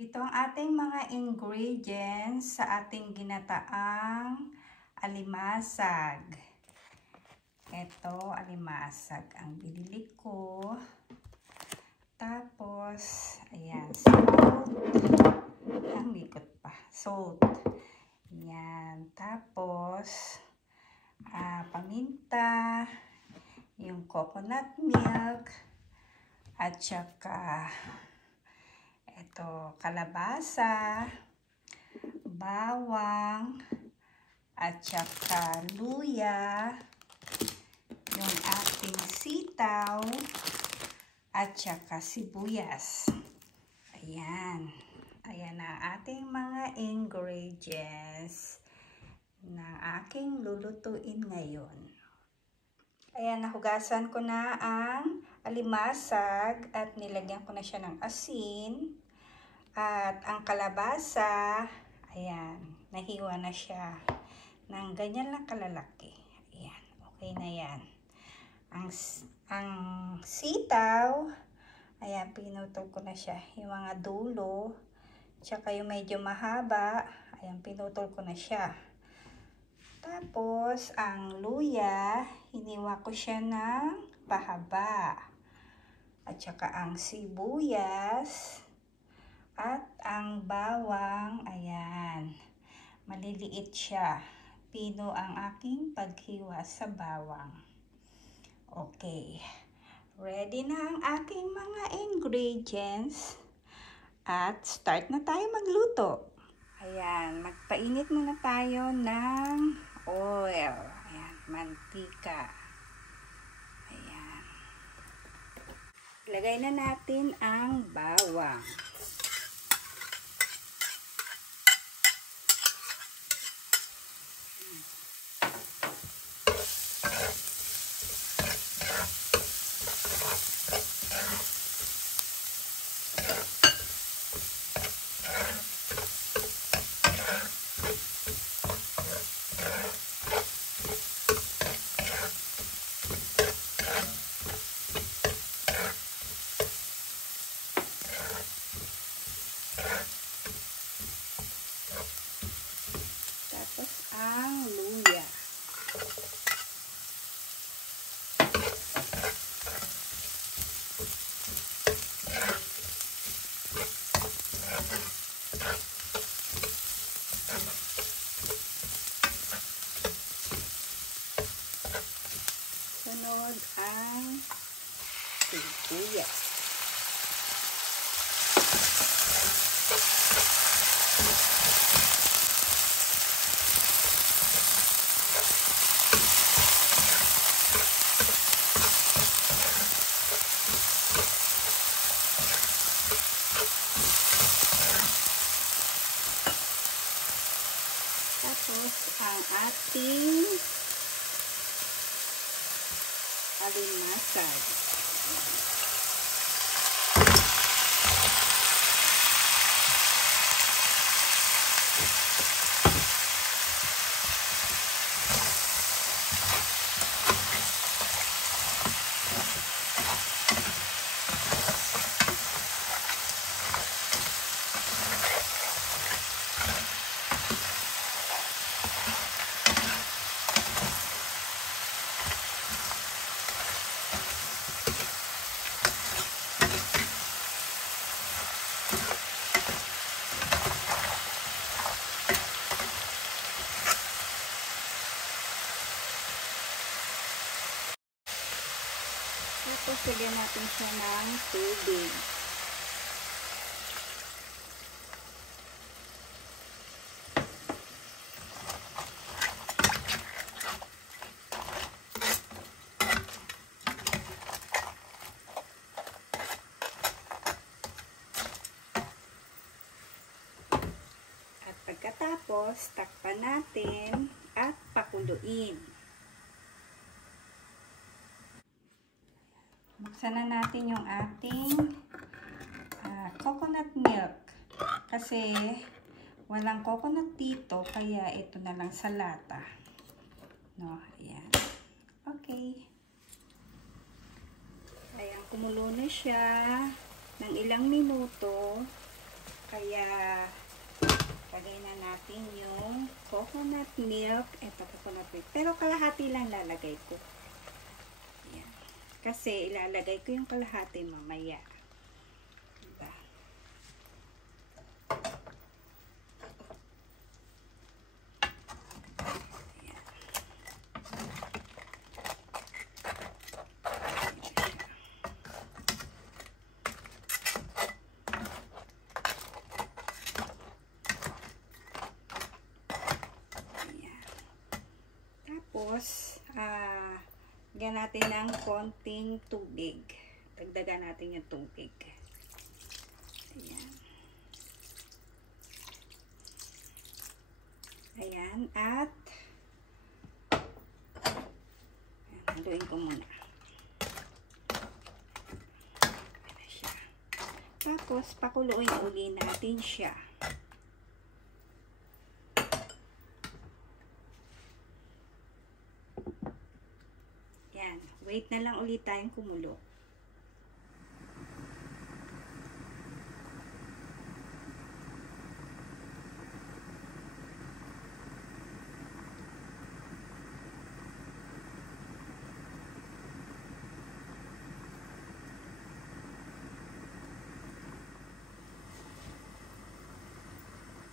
Ito ang ating mga ingredients sa ating ginataang alimasag. Ito, alimasag ang binili ko. Tapos, ayan, salt. Ang likot pa. Salt. Ayan. Tapos, paminta, yung coconut milk, at saka ito, kalabasa, bawang, at saka luya, yung ating sitaw, at saka sibuyas. Ayan. Ayan ang ating mga ingredients na aking lulutuin ngayon. Ayan, nahugasan ko na ang alimasag at nilagyan ko na siya ng asin. At ang kalabasa, ayan, nahiwa na siya ng ganyan lang kalalaki. Ayan, okay na yan. Ang sitaw, ayan, pinutol ko na siya. Yung mga dulo, tsaka yung medyo mahaba, ayan, pinutol ko na siya. Tapos, ang luya, hiniwa ko siya ng pahaba. At saka ang sibuyas, at ang bawang, ayan, maliliit siya. Pino ang aking paghiwa sa bawang. Okay. Ready na ang aking mga ingredients. At start na tayo magluto. Ayan, magpainit muna tayo ng oil. Ayan, mantika. Ayan. Ilagay na natin ang bawang. Tapos ang luya. Sunod ang sibuyas. Tapos ang ating alimasag. Tapos lagyan natin siya ng tubig. At pagkatapos, takpan natin at pakuluin. Buksan na natin yung ating coconut milk. Kasi walang coconut dito, kaya ito na lang sa lata. No, ayan. Okay. Ayan, kumulo na siya ng ilang minuto. Kaya, lagay na natin yung coconut milk. Ito, coconut milk. Pero kalahati lang lalagay ko. Ayan. Kasi ilalagay ko yung kalahati mamaya. Diba? Tapos, lagyan natin ng konting tubig. Dagdagan natin yung tubig. Ayan. Ayan. At, haluin ko muna. Ayan siya. Tapos, pakuluin uli natin siya. Wait na lang ulit tayong kumulo.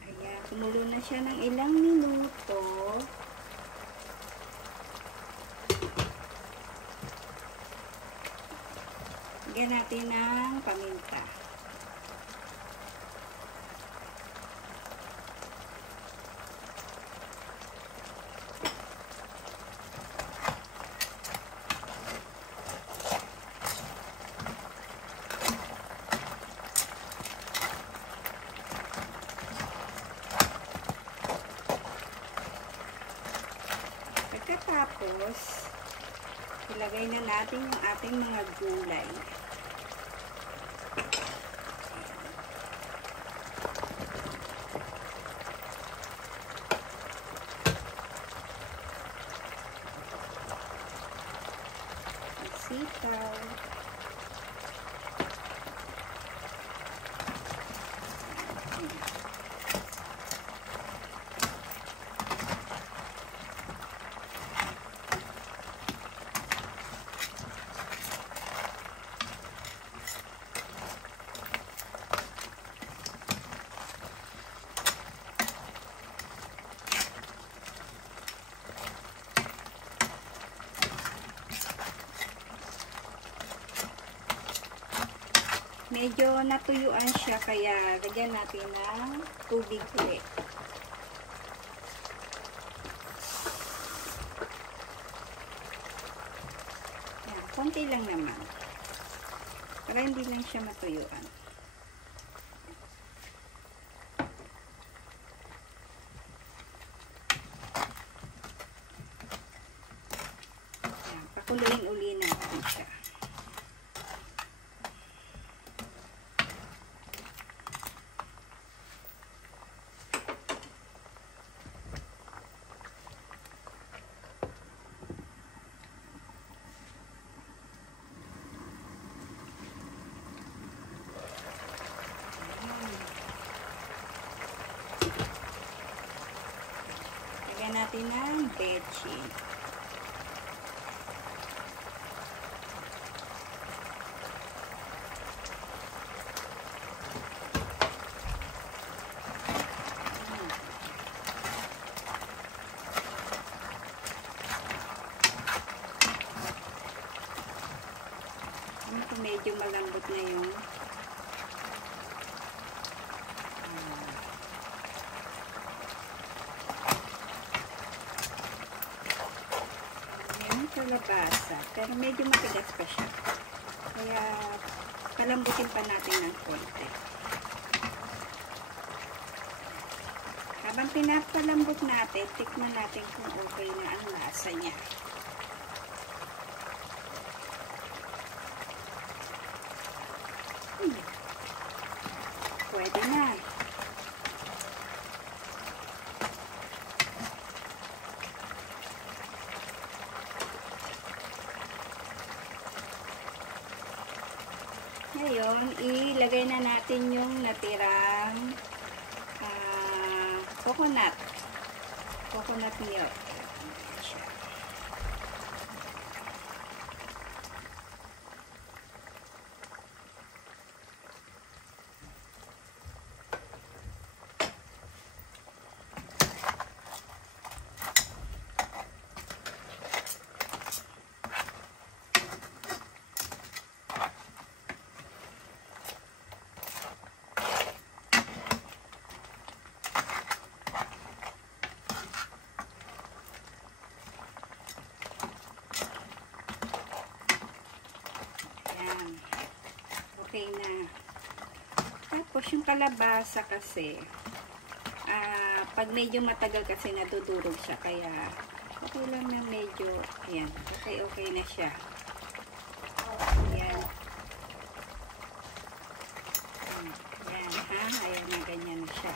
Ayan, kumulo na siya ng ilang minuto. Lagyan natin ng paminta. Pagkatapos, ilagay na natin yung ating mga gulay. Sitaw. Medyo natuyuan siya kaya lagyan natin ng tubig ulit. Yan, konti lang naman. Para hindi lang siya matuyuan. Yan, pakuluin uli natin siya. Lagyan natin ng bechin. Medyo malambot na yung kalabasa, pero medyo matigas pa siya. Kaya palambutin pa natin ng konti. Habang pinapalambot natin, tikman natin kung okay na ang lasa niya. Pwede na. Ngayon, ilagay na natin yung natirang coconut milk. Okay na. Tapos yung kalabasa kasi pag medyo matagal kasi nadudurog siya, kaya okay lang na medyo ayan, okay na siya. Ayan. Ayan ha, ayan na, ganyan na siya.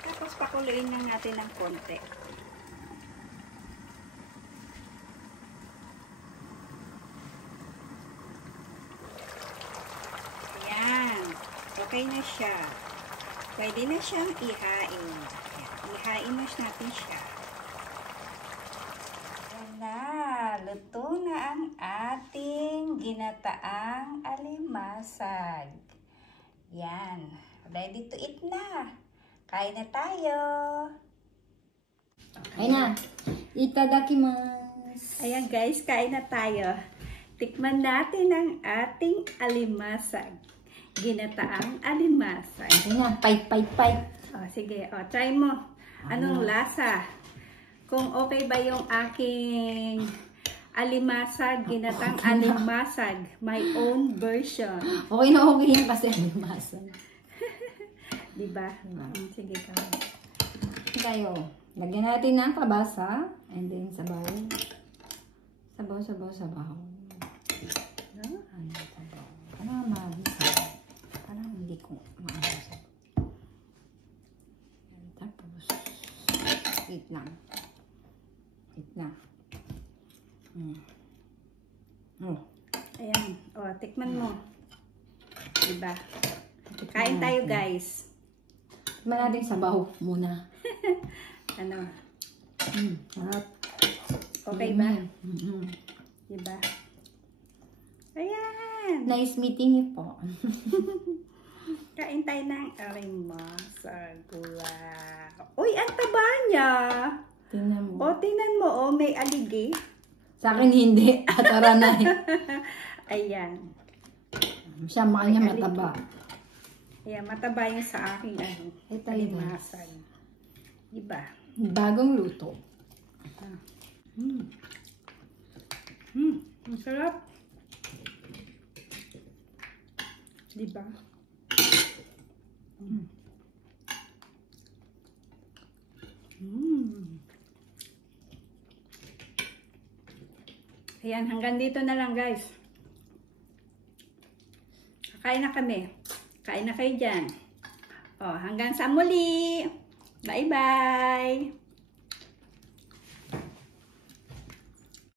Tapos pakuluin lang natin ng konti. Okay na siya. Pwede na siyang ihain. Ihain na natin siya. Ayan na. Luto na ang ating ginataang alimasag. Yan. Ready to eat na. Kain na tayo. Kain na. Itadakimasu. Ayan guys, kain na tayo. Tikman natin ang ating alimasag. Ginataang alimasag. Kain na. Fight. Oh, sige, try mo. Anong lasa? Kung okay ba yung aking alimasag, ginatang alimasag. My own version. Okay na okay yan kasi alimasag. Diba? Sige ka. Tayo. Lagyan natin ng kalabasa. And then sabaw. Sabaw. No? Sabaw. Parang mabisa. Parang hindi ko maabasa. Tapos, wait lang. Ayan. Tikman mo. Diba? Kain tayo guys. Tikman natin sabaw muna. Ano? Harap. Okay ba? Diba? Ayan. Nice meeting you po. Kain tayo ng alimasag. Wow. Uy, ang taba niya. Tingnan mo. Tingnan mo. May aligi. Sa akin hindi. Atara na eh. Ayan. Siya makanya mataba. Ayan, mataba yung sa akin. Alimasag. Diba? Bagong luto. Masarap. Diba? Ayan, hanggang dito na lang guys. Kain na kami. Kain na kayo dyan. Hanggang sa muli. Bye-bye.